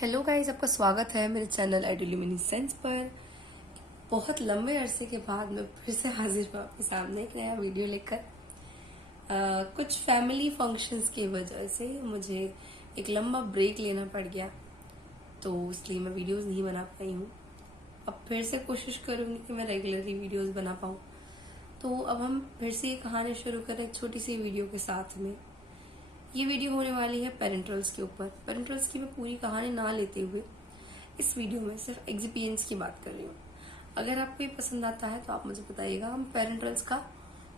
Hello guys, आपका स्वागत है मेरे चैनल एडुल्यूमिनेसेंस पर। बहुत लंबे अरसे के बाद मैं फिर से हाजिर हूँ आपके सामने एक नया वीडियो लेकर। कुछ फैमिली फंक्शंस की वजह से मुझे एक लंबा ब्रेक लेना पड़ गया, तो इसलिए मैं वीडियोस नहीं बना पाई हूँ। अब फिर से कोशिश करूंगी कि मैं रेगुलरली वीडियोस बना पाऊँ। तो अब हम फिर से ये कहानी शुरू करें एक छोटी सी वीडियो के साथ में। ये वीडियो होने वाली है पेरेंटल्स के ऊपर। पेरेंटल्स की मैं पूरी कहानी ना लेते हुए इस वीडियो में सिर्फ एक्सिपिएंट्स की बात कर रही हूँ। अगर आपको ये पसंद आता है तो आप मुझे बताइएगा, हम पेरेंटल्स का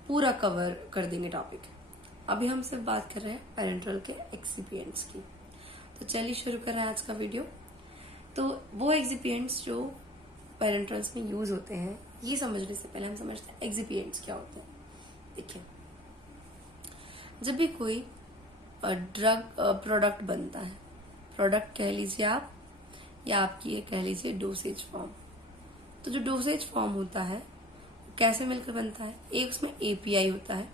पूरा कवर कर देंगे टॉपिक। अभी हम सिर्फ बात कर रहे हैं पेरेंटल के एक्सिपिएंट्स की। तो चलिए शुरू कर रहे हैं आज का वीडियो। तो वो एक्सिपिएंट्स जो पेरेंटल्स में यूज होते हैं, ये समझने से पहले हम समझते हैं एक्सिपिएंट्स क्या होते हैं। देखिए, जब भी कोई ड्रग प्रोडक्ट बनता है, प्रोडक्ट कह लीजिए आप, या आपकी ये कह लीजिए डोसेज फॉर्म। तो जो डोसेज फॉर्म होता है वो कैसे मिलकर बनता है? एक उसमें एपीआई होता है,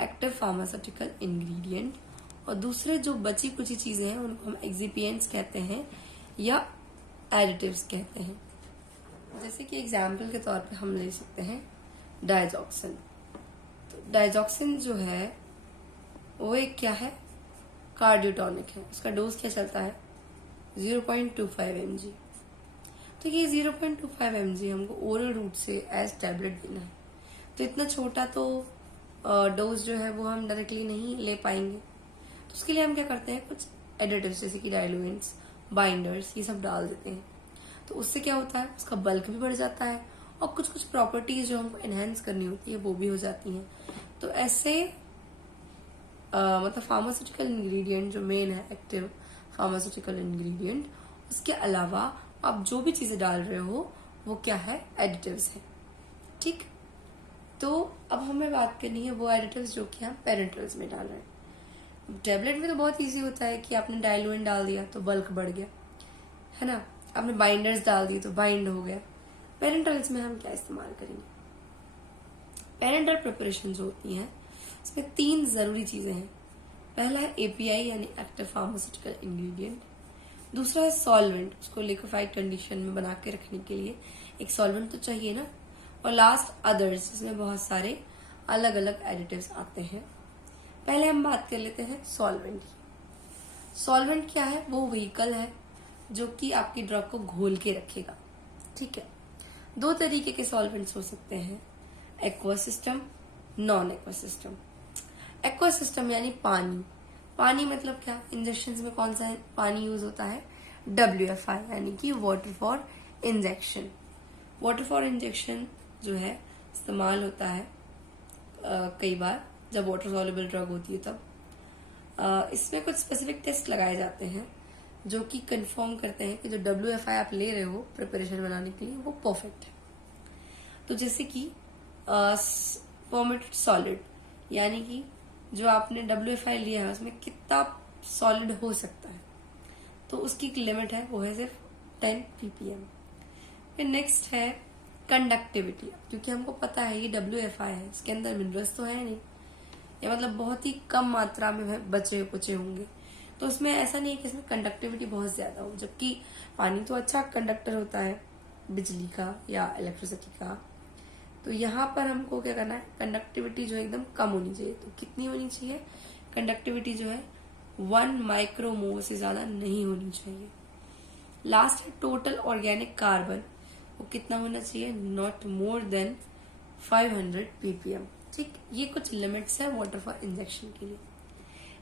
एक्टिव फार्मास्यूटिकल इंग्रेडिएंट, और दूसरे जो बची कुछ चीजें हैं उनको हम एक्सिपिएंट्स कहते हैं या एडिटिव्स कहते हैं। जैसे कि एग्जाम्पल के तौर पे हम ले सकते हैं डायजॉक्सिन। तो डायजॉक्सिन जो है वो एक क्या है? कार्डियोटॉनिक है। उसका डोज क्या चलता है? 0.25 mg। तो ये 0.25 mg हमको ओरल रूट से एज टैबलेट देना है। तो इतना छोटा तो डोज जो है वो हम डायरेक्टली नहीं ले पाएंगे। तो उसके लिए हम क्या करते हैं, कुछ एडिटिव्स जैसे कि डाइलुएंट्स, बाइंडर्स, ये सब डाल देते हैं। तो उससे क्या होता है, उसका बल्क भी बढ़ जाता है और कुछ कुछ प्रॉपर्टीज जो हमको एनहेंस करनी होती है वो भी हो जाती हैं। तो ऐसे मतलब फार्मास्यूटिकल इंग्रेडिएंट जो मेन है, एक्टिव फार्मास्यूटिकल इंग्रेडिएंट, उसके अलावा आप जो भी चीजें डाल रहे हो वो क्या है? एडिटिव्स है। ठीक, तो अब हमें बात करनी है वो एडिटिव्स जो कि हम पेरेंटल्स में डाल रहे हैं। टैबलेट में तो बहुत इजी होता है कि आपने डाइलुएंट डाल दिया तो बल्क बढ़ गया, है ना। आपने बाइंडर्स डाल दिए तो बाइंड हो गया। पेरेंटल्स में हम क्या इस्तेमाल करेंगे? पेरेंटल प्रिपरेशन जो होती है इसमें 3 जरूरी चीजें हैं। पहला है एपीआई यानी एक्टिव फार्मास्यूटिकल इंग्रेडिएंट, दूसरा है सॉल्वेंट, उसको लिक्विफाइड कंडीशन में बना के रखने के लिए एक सॉल्वेंट तो चाहिए ना, और लास्ट अदर्स, जिसमें बहुत सारे अलग अलग एडिटिव्स आते हैं। पहले हम बात कर लेते हैं सॉल्वेंट की। सॉल्वेंट क्या है? वो व्हीकल है जो कि आपकी ड्रग को घोल के रखेगा। ठीक है, 2 तरीके के सॉल्वेंट्स हो सकते हैं, aqua system, non aqua system. Aqua system यानी पानी। पानी मतलब क्या? इंजेक्शन में कौन सा पानी यूज होता है? WFI यानी कि water for injection. Water for injection जो है इस्तेमाल होता है कई बार जब वाटर सॉल्युबल ड्रग होती है तब। इसमें कुछ स्पेसिफिक टेस्ट लगाए जाते हैं जो कि कंफर्म करते हैं कि जो WFI आप ले रहे हो प्रिपरेशन बनाने के लिए वो परफेक्ट है। तो जैसे कि परमिटेड सॉलिड यानी कि जो आपने WFI लिया है उसमें कितना सॉलिड हो सकता है, तो उसकी एक लिमिट है, वो है सिर्फ 10 ppm। फिर नेक्स्ट है कंडक्टिविटी। क्योंकि हमको पता है ये WFI है, इसके अंदर मिनरल्स तो है नहीं, या मतलब बहुत ही कम मात्रा में बचे कुचे होंगे, तो उसमें ऐसा नहीं है कि इसमें कंडक्टिविटी बहुत ज्यादा हो। जबकि पानी तो अच्छा कंडक्टर होता है बिजली का या इलेक्ट्रिसिटी का। तो यहाँ पर हमको क्या करना है, कंडक्टिविटी जो एकदम कम होनी चाहिए। तो कितनी होनी चाहिए कंडक्टिविटी? जो है 1 माइक्रोमोल से ज्यादा नहीं होनी चाहिए। लास्ट है टोटल ऑर्गेनिक कार्बन, वो कितना होना चाहिए? Not more than 500 ppm। ठीक, ये कुछ लिमिट्स है वाटर फॉर इंजेक्शन के लिए।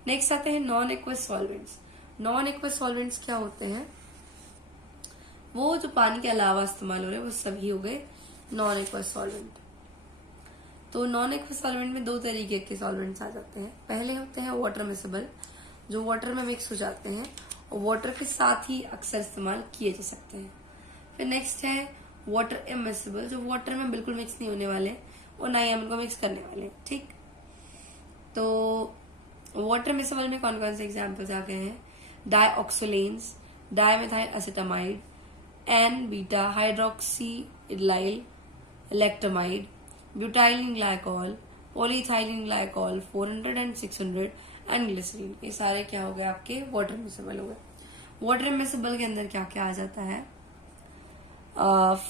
नेक्स्ट आते हैं non aqueous solvents. Non aqueous solvents क्या होते हैं? वो जो पानी के अलावा इस्तेमाल हो रहे हैं वो सभी हो गए नॉन एक्वस सॉल्वेंट। तो नॉन एक्वस सॉल्वेंट में 2 तरीके के सॉल्वेंट्स आ जाते हैं। पहले होते हैं वाटर मिक्सेबल, जो वाटर में मिक्स हो जाते हैं और वाटर के साथ ही अक्सर इस्तेमाल किए जा सकते हैं। फिर नेक्स्ट है वाटर इमिसिबल, जो वाटर में बिल्कुल मिक्स नहीं होने वाले और ना ही हम इनको मिक्स करने वाले। ठीक, तो वाटर मिक्सेबल में कौन कौन से एग्जाम्पल्स आ गए हैं? Dioxolanes, dimethyl acetamide, N beta hydroxyethyl lactamide, butylene glycol, polyethylene glycol 400 and 600 and glycerine. ये सारे क्या हो गए? आपके वाटर मिक्सेबल हो गए। वाटर इमिसिबल के अंदर क्या क्या आ जाता है,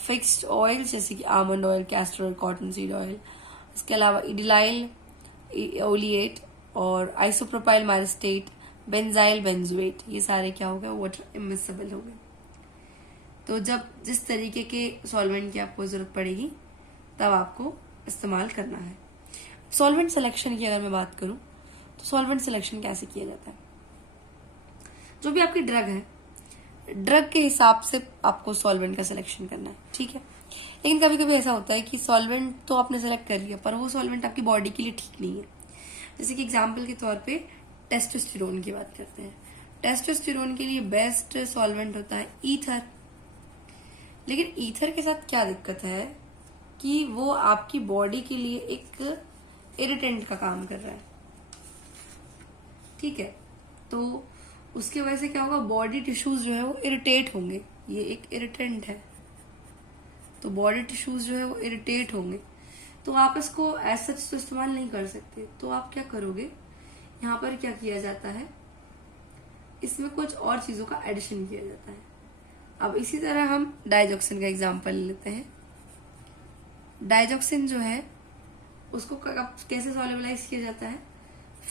फिक्स्ड ऑयल जैसे कि almond oil, castor oil, cotton seed oil, इसके अलावा इडिलाइल ओलिएट और आइसोप्रोपाइल माइस्टेट, बेंजाइल बेंजोएट, ये सारे क्या हो गए, वाटर इमिसिबल हो गए। तो जब जिस तरीके के सॉल्वेंट की आपको जरूरत पड़ेगी तब आपको इस्तेमाल करना है। सॉल्वेंट सिलेक्शन की अगर मैं बात करूं तो सॉल्वेंट सिलेक्शन कैसे किया जाता है, जो भी आपकी ड्रग है, ड्रग के हिसाब से आपको सॉल्वेंट का सिलेक्शन करना है, ठीक है। लेकिन कभी कभी ऐसा होता है कि सॉल्वेंट तो आपने सेलेक्ट कर लिया पर वो सॉल्वेंट आपकी बॉडी के लिए ठीक नहीं है। जैसे कि एग्जाम्पल के तौर पे टेस्टोस्टेरोन की बात करते हैं। टेस्टोस्टेरोन के लिए बेस्ट सॉल्वेंट होता है ईथर। लेकिन ईथर के साथ क्या दिक्कत है कि वो आपकी बॉडी के लिए एक इरिटेंट का काम कर रहा है, ठीक है। तो उसकी वजह से क्या होगा, बॉडी टिश्यूज जो है वो इरिटेट होंगे, ये एक इरिटेंट है, तो बॉडी टिश्यूज जो है वो इरिटेट होंगे। तो आप इसको एज सच तो इस्तेमाल नहीं कर सकते। तो आप क्या करोगे, यहाँ पर क्या किया जाता है, इसमें कुछ और चीजों का एडिशन किया जाता है। अब इसी तरह हम डाइजॉक्सिन का एग्जांपल लेते हैं। डाइजॉक्सिन जो है उसको कैसे सॉल्युबलाइज किया जाता है,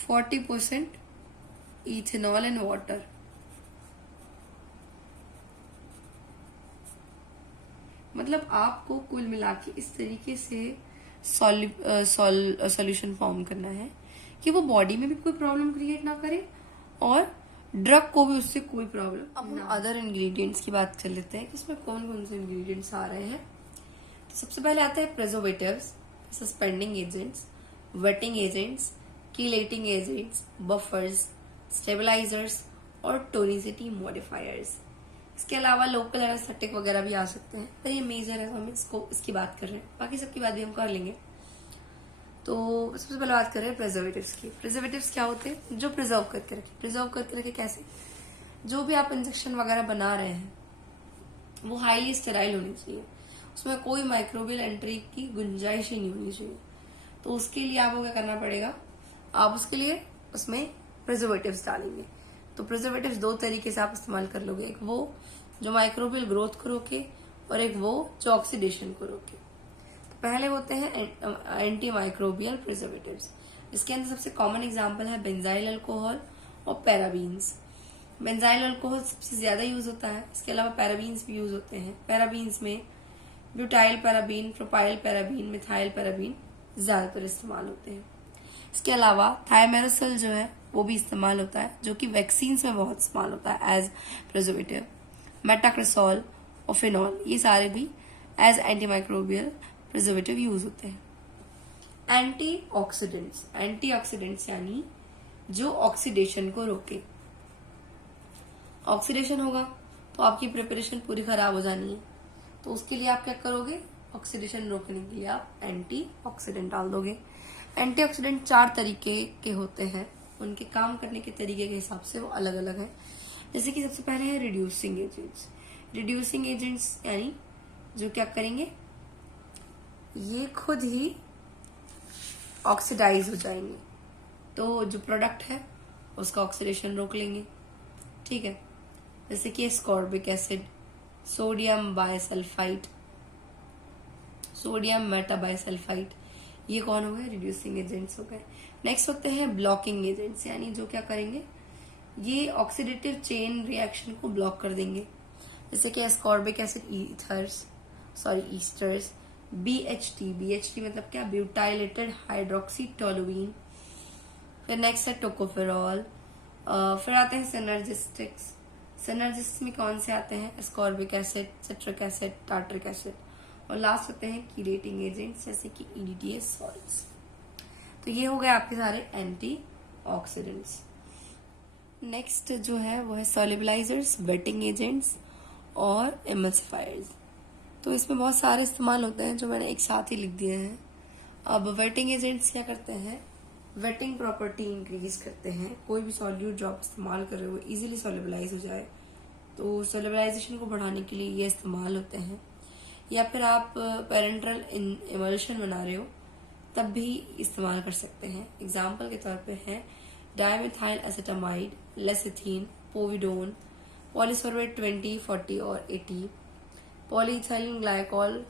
40% इथेनॉल एंड वाटर। मतलब आपको कुल मिला के इस तरीके से सॉल्यूशन फॉर्म करना है कि वो बॉडी में भी कोई प्रॉब्लम क्रिएट ना करे और ड्रग को भी उससे कोई प्रॉब्लम। अब हम अदर इंग्रेडिएंट्स की बात कर लेते हैं कि इसमें कौन कौन से इंग्रेडिएंट्स आ रहे हैं। तो सबसे पहले आता है preservatives, suspending agents, waiting agents, chelating agents, buffers, stabilisers और टोनिसिटी मॉडिफायर्स। इसके अलावा लोकल एनेस्थेटिक वगैरह भी आ सकते हैं, पर ये मेजर है तो हम इसकी बात कर रहे हैं, बाकी सबकी बात भी हम कर लेंगे। तो सबसे पहले बात कर रहे हैं प्रिजर्वेटिव्स की। प्रिजर्वेटिव्स क्या होते हैं, जो प्रिजर्व करके रखे। प्रिजर्व करके रखे कैसे, जो भी आप इंजेक्शन वगैरह बना रहे हैं वो हाईली स्टेराइल होनी चाहिए, उसमें कोई माइक्रोबियल एंट्री की गुंजाइश ही नहीं होनी चाहिए। तो उसके लिए आपको क्या करना पड़ेगा, आप उसके लिए उसमें प्रिजर्वेटिव्स डालेंगे। तो प्रिजर्वेटिव्स दो तरीके से आप इस्तेमाल कर लोगे, एक वो जो माइक्रोबियल ग्रोथ को रोके और एक वो जो ऑक्सीडेशन को रोके। तो पहले होते हैं एंटी माइक्रोबियल प्रिजर्वेटिव्स। इसके अंदर सबसे कॉमन एग्जांपल है बेंजाइल अल्कोहल और पैराबीन्स। बेंजाइल अल्कोहल सबसे ज्यादा यूज होता है, इसके अलावा पैराबीन्स भी यूज होते हैं। पैराबीन्स में butyl paraben, propyl paraben, methyl paraben ज्यादातर इस्तेमाल होते हैं। इसके अलावा थायमेरोसिल जो है वो भी इस्तेमाल होता है, जो कि वैक्सीन्स में बहुत इस्तेमाल होता है एज प्रिजर्वेटिव। मेटाक्रेसोल और फिनॉल, ये सारे भी एज एंटीमाइक्रोबियल प्रिजर्वेटिव यूज होते हैं। एंटीऑक्सीडेंट्स यानी जो ऑक्सीडेशन को रोके। ऑक्सीडेशन होगा तो आपकी प्रिपरेशन पूरी खराब हो जानी है, तो उसके लिए आप क्या करोगे, ऑक्सीडेशन रोकने के लिए आप एंटीऑक्सीडेंट डाल दोगे। एंटीऑक्सीडेंट 4 तरीके के होते हैं, उनके काम करने के तरीके के हिसाब से वो अलग अलग है। जैसे कि सबसे पहले है रिड्यूसिंग एजेंट्स। रिड्यूसिंग एजेंट्स यानी जो क्या करेंगे, ये खुद ही ऑक्सीडाइज हो जाएंगे, तो जो प्रोडक्ट है उसका ऑक्सीडेशन रोक लेंगे, ठीक है। जैसे कि ascorbic acid, sodium bisulphide, sodium metabisulphide, ये कौन हो गए, रिड्यूसिंग एजेंट्स हो गए। नेक्स्ट होते हैं ब्लॉकिंग एजेंट्स, यानी जो क्या करेंगे, ये ऑक्सीडेटिव चेन रिएक्शन को ब्लॉक कर देंगे। जैसे कि एस्कॉर्बिक एसिड ईस्टर्स, BHT मतलब क्या, ब्यूटाइलेटेड हाइड्रोक्सी टोलुइन। फिर नेक्स्ट है टोकोफेरॉल। फिर आते हैं सिनर्जिस्टिक्स। सिनर्जिस्टिक्स में कौन से आते हैं, ascorbic acid, citric acid, tartaric acid. और लास्ट होते हैं कीलेटिंग एजेंट्स जैसे कि EDTA सॉल्ट्स। तो ये हो गए आपके सारे एंटी ऑक्सीडेंट्स। नेक्स्ट जो है वो है सॉल्युबलाइजर्स, वेटिंग एजेंट्स और एमल्सिफायर्स। तो इसमें बहुत सारे इस्तेमाल होते हैं जो मैंने एक साथ ही लिख दिए हैं। अब वेटिंग एजेंट्स क्या करते हैं, वेटिंग प्रॉपर्टी इंक्रीज करते हैं। कोई भी सॉल्यूट जो आप इस्तेमाल कर रहे हो इजीली सॉल्युबलाइज हो जाए, तो सॉल्युबलाइजेशन को बढ़ाने के लिए ये इस्तेमाल होते हैं। या फिर आप पेरेंट्रल इमल्शन बना रहे हो तब भी इस्तेमाल कर सकते हैं। एग्जाम्पल के तौर पे है डायमिथाइल एसेटामाइड, लेसिथीन, पोविडोन, पॉलीसॉर्बेट 20, 40 और 80, पॉलीइथाइलिन ग्लाइकॉल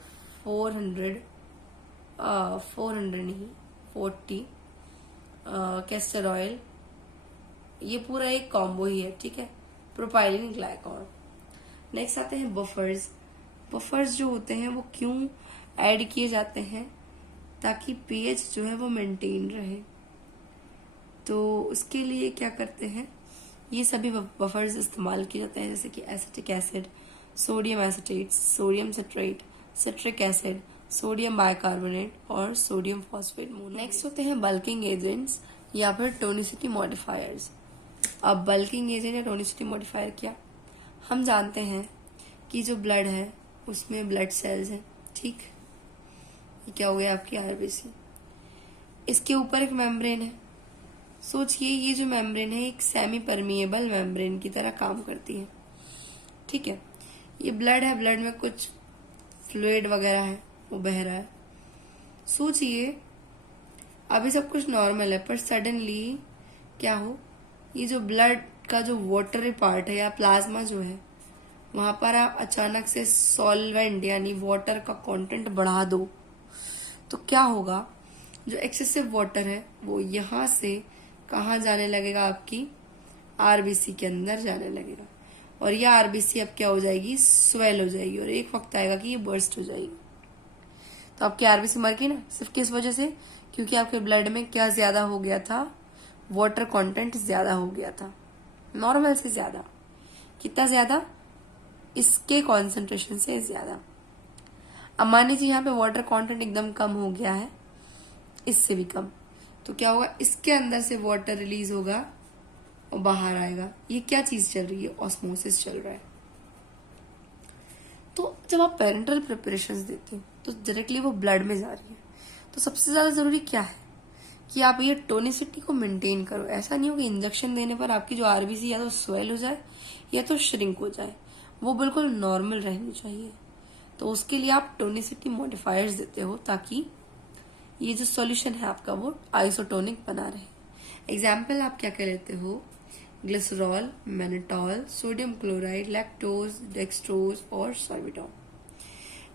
400 नहीं 40, कैस्टर ऑयल, ये पूरा एक कॉम्बो ही है, ठीक है। Propylene glycol. नेक्स्ट आते हैं बफर्स। बफर्स जो होते हैं वो क्यों ऐड किए जाते हैं, ताकि पीएच जो है वो मेंटेन रहे। तो उसके लिए क्या करते हैं, ये सभी बफर्स इस्तेमाल किए जाते हैं, जैसे कि acetic acid, sodium acetate, sodium citrate, citric acid, sodium bicarbonate और सोडियम फॉस्फेट मोनो। नेक्स्ट होते हैं बल्किंग एजेंट्स या फिर टोनिसिटी मॉडिफायर्स। अब बल्किंग एजेंट या टोनिसिटी मॉडिफायर क्या, हम जानते हैं कि जो ब्लड है उसमें ब्लड सेल्स हैं, ठीक। ये क्या हो गया आपकी आरबीसी, इसके ऊपर एक मेम्ब्रेन है। सोचिए ये जो मेम्ब्रेन है एक सेमी परमिएबल मेम्ब्रेन की तरह काम करती है, ठीक है। ये ब्लड है, ब्लड में कुछ फ्लूइड वगैरह है वो बह रहा है। सोचिए अभी सब कुछ नॉर्मल है, पर सडनली क्या हो, ये जो ब्लड का जो वाटरी पार्ट है या प्लाज्मा जो है, वहां पर आप अचानक से सॉल्वेंट यानी वाटर का कंटेंट बढ़ा दो, तो क्या होगा, जो एक्सेसिव वाटर है वो यहां से कहाँ जाने लगेगा, आपकी आरबीसी के अंदर जाने लगेगा। और यह आरबीसी अब क्या हो जाएगी, स्वेल हो जाएगी, और एक वक्त आएगा कि ये बर्स्ट हो जाएगी। तो आपकी आरबीसी मर गई ना, सिर्फ किस वजह से, क्योंकि आपके ब्लड में क्या ज्यादा हो गया था, वाटर कंटेंट ज्यादा हो गया था, नॉर्मल से ज्यादा। कितना ज्यादा, इसके कॉन्सेंट्रेशन से ज्यादा। अब मान लीजिए यहाँ पे वाटर कंटेंट एकदम कम हो गया है, इससे भी कम, तो क्या होगा, इसके अंदर से वाटर रिलीज होगा और बाहर आएगा। ये क्या चीज चल रही है, ऑस्मोसिस चल रहा है। तो जब आप पेरेंटल प्रिपरेशंस देते हैं तो डायरेक्टली वो ब्लड में जा रही है। तो सबसे ज्यादा जरूरी क्या है कि आप ये टोनिसिटी को मेंटेन करो। ऐसा नहीं हो कि इंजेक्शन देने पर आपकी जो आरबीसी या तो स्वेल हो जाए या तो श्रिंक हो जाए, वो बिल्कुल नॉर्मल रहनी चाहिए। तो उसके लिए आप टोनिसिटी मॉडिफायर्स देते हो ताकि ये जो सॉल्यूशन है आपका वो आइसोटोनिक बना रहे। एग्जाम्पल आप क्या क्या लेते हो, glycerol, mannitol, sodium chloride, lactose, dextrose और सॉर्बिटॉल।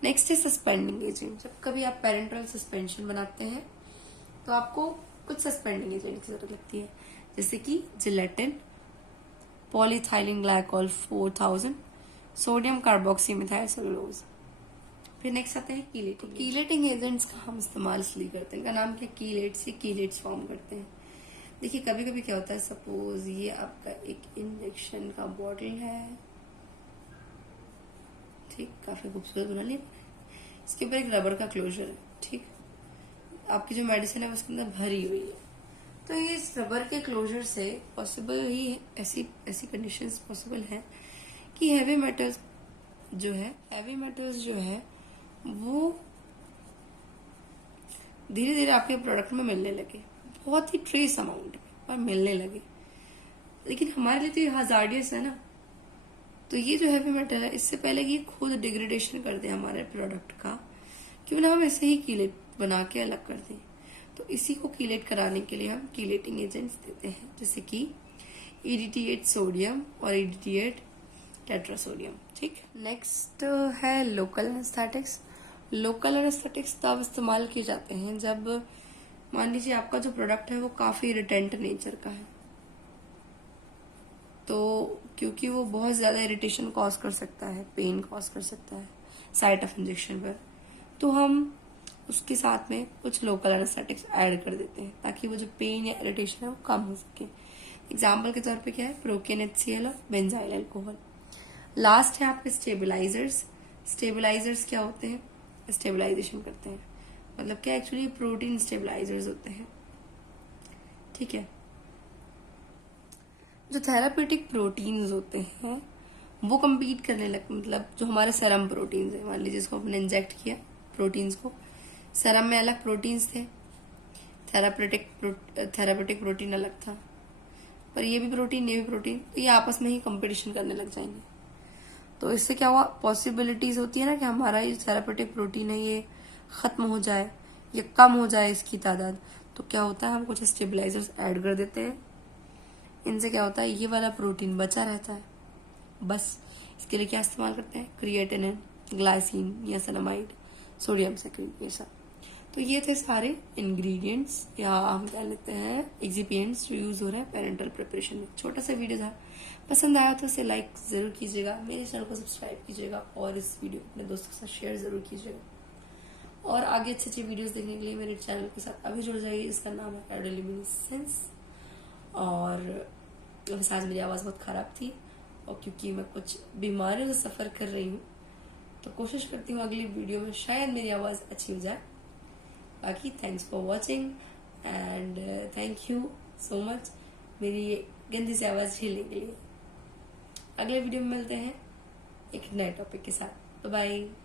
नेक्स्ट है सस्पेंडिंग एजेंट। जब कभी आप पेरेंटल सस्पेंशन बनाते हैं तो आपको कुछ सस्पेंडिंग एजेंट की जरूरत लगती है, जैसे कि gelatin, polyethylene glycol 4000, sodium carboxymethyl cellulose. फिर नेक्स्ट आते हैं कीलेटिंग। कीलेटिंग एजेंट्स का हम इस्तेमाल इसलिए करते हैं, इनका नाम क्या, कीलेट्स, ये कीलेट्स फॉर्म करते हैं। देखिए कभी कभी क्या होता है, सपोज ये आपका एक इंजेक्शन का बॉटल है, ठीक, काफी खूबसूरत बना लिया, इसके ऊपर एक रबर का क्लोजर है, ठीक। आपकी जो मेडिसिन है उसके अंदर भरी हुई है, तो ये इस रबर के क्लोजर से पॉसिबल ही ऐसी कंडीशंस पॉसिबल है कि हैवी मेटल्स जो है वो धीरे धीरे आपके प्रोडक्ट में मिलने लगे, बहुत ही ट्रेस अमाउंट में पर मिलने लगे। लेकिन हमारे लिए तो ये हजार्डियस है ना, तो ये जो हैवी मेटल है, इससे पहले कि ये खुद डिग्रेडेशन कर दे हमारे प्रोडक्ट का, क्यों ना हम ऐसे ही कीलेट बना के अलग कर दें। तो इसी को कीलेट कराने के लिए हम कीलेटिंग एजेंट्स देते हैं, जैसे कि EDTA सोडियम और EDTA टेट्रासोडियम, ठीक। नेक्स्ट है लोकल एनेस्थेटिक्स। लोकल एनेस्थेटिक्स तब इस्तेमाल किए जाते हैं जब मान लीजिए आपका जो प्रोडक्ट है वो काफी इरिटेंट नेचर का है, तो क्योंकि वो बहुत ज्यादा इरिटेशन कॉज कर सकता है, पेन कॉज कर सकता है साइट ऑफ इंजेक्शन पर, तो हम उसके साथ में कुछ लोकल एनेस्थेटिक्स ऐड कर देते हैं ताकि वो जो पेन या इरिटेशन है वो कम हो सके। एग्जाम्पल के तौर पे क्या है, प्रोकेन HCl और बेंजाइल अल्कोहल। लास्ट है आपके स्टेबलाइजर्स। स्टेबलाइजर्स क्या होते हैं, स्टेबलाइजेशन करते हैं, मतलब क्या, एक्चुअली प्रोटीन स्टेबलाइजर्स होते हैं, ठीक है। जो थेरापेटिक प्रोटीन्स होते हैं वो कम्पीट करने लग, मतलब जो हमारे सेरम प्रोटीन्स है, मान लीजिए जिसको आपने इंजेक्ट किया प्रोटीन्स को, सेरम में अलग प्रोटीन्स थे, थेरापेटिक प्रोटीन अलग था, पर ये भी प्रोटीन ये भी प्रोटीन, तो ये आपस में ही कंपटीशन करने लग जाएंगे। तो इससे क्या हुआ, पॉसिबिलिटीज होती है ना कि हमारा ये थेरापेटिक प्रोटीन है ये खत्म हो जाए या कम हो जाए इसकी तादाद, तो क्या होता है, हम कुछ स्टेबलाइजर्स ऐड कर देते हैं। इनसे क्या होता है, ये वाला प्रोटीन बचा रहता है, बस इसके लिए क्या इस्तेमाल करते हैं, क्रिएटिनिन, ग्लाइसिन, नियासिनामाइड, सोडियम साइक्रिक, ये सब। तो ये थे सारे इंग्रेडिएंट्स या हम कह लेते हैं एक्सिपिएंट्स जो यूज हो रहे हैं पेरेंटल प्रिपरेशन में। छोटा सा वीडियो था, पसंद आया तो इसे लाइक जरूर कीजिएगा, मेरे चैनल को सब्सक्राइब कीजिएगा और इस वीडियो को अपने दोस्तों के साथ शेयर जरूर कीजिएगा। और आगे अच्छी अच्छी वीडियोस देखने के लिए मेरे चैनल के साथ अभी जुड़ जाइए, इसका नाम है एडोल्यूमिनेसेंस। और वैसे आज मेरी आवाज़ बहुत ख़राब थी और क्योंकि मैं कुछ बीमारियों से सफ़र कर रही हूँ तो कोशिश करती हूँ अगली वीडियो में शायद मेरी आवाज़ अच्छी हो जाए। बाकी thanks for watching and thank you so much मेरी गंदी सी आवाज़ झेलने के लिए। अगले वीडियो में मिलते हैं एक नए टॉपिक के साथ। Bye bye.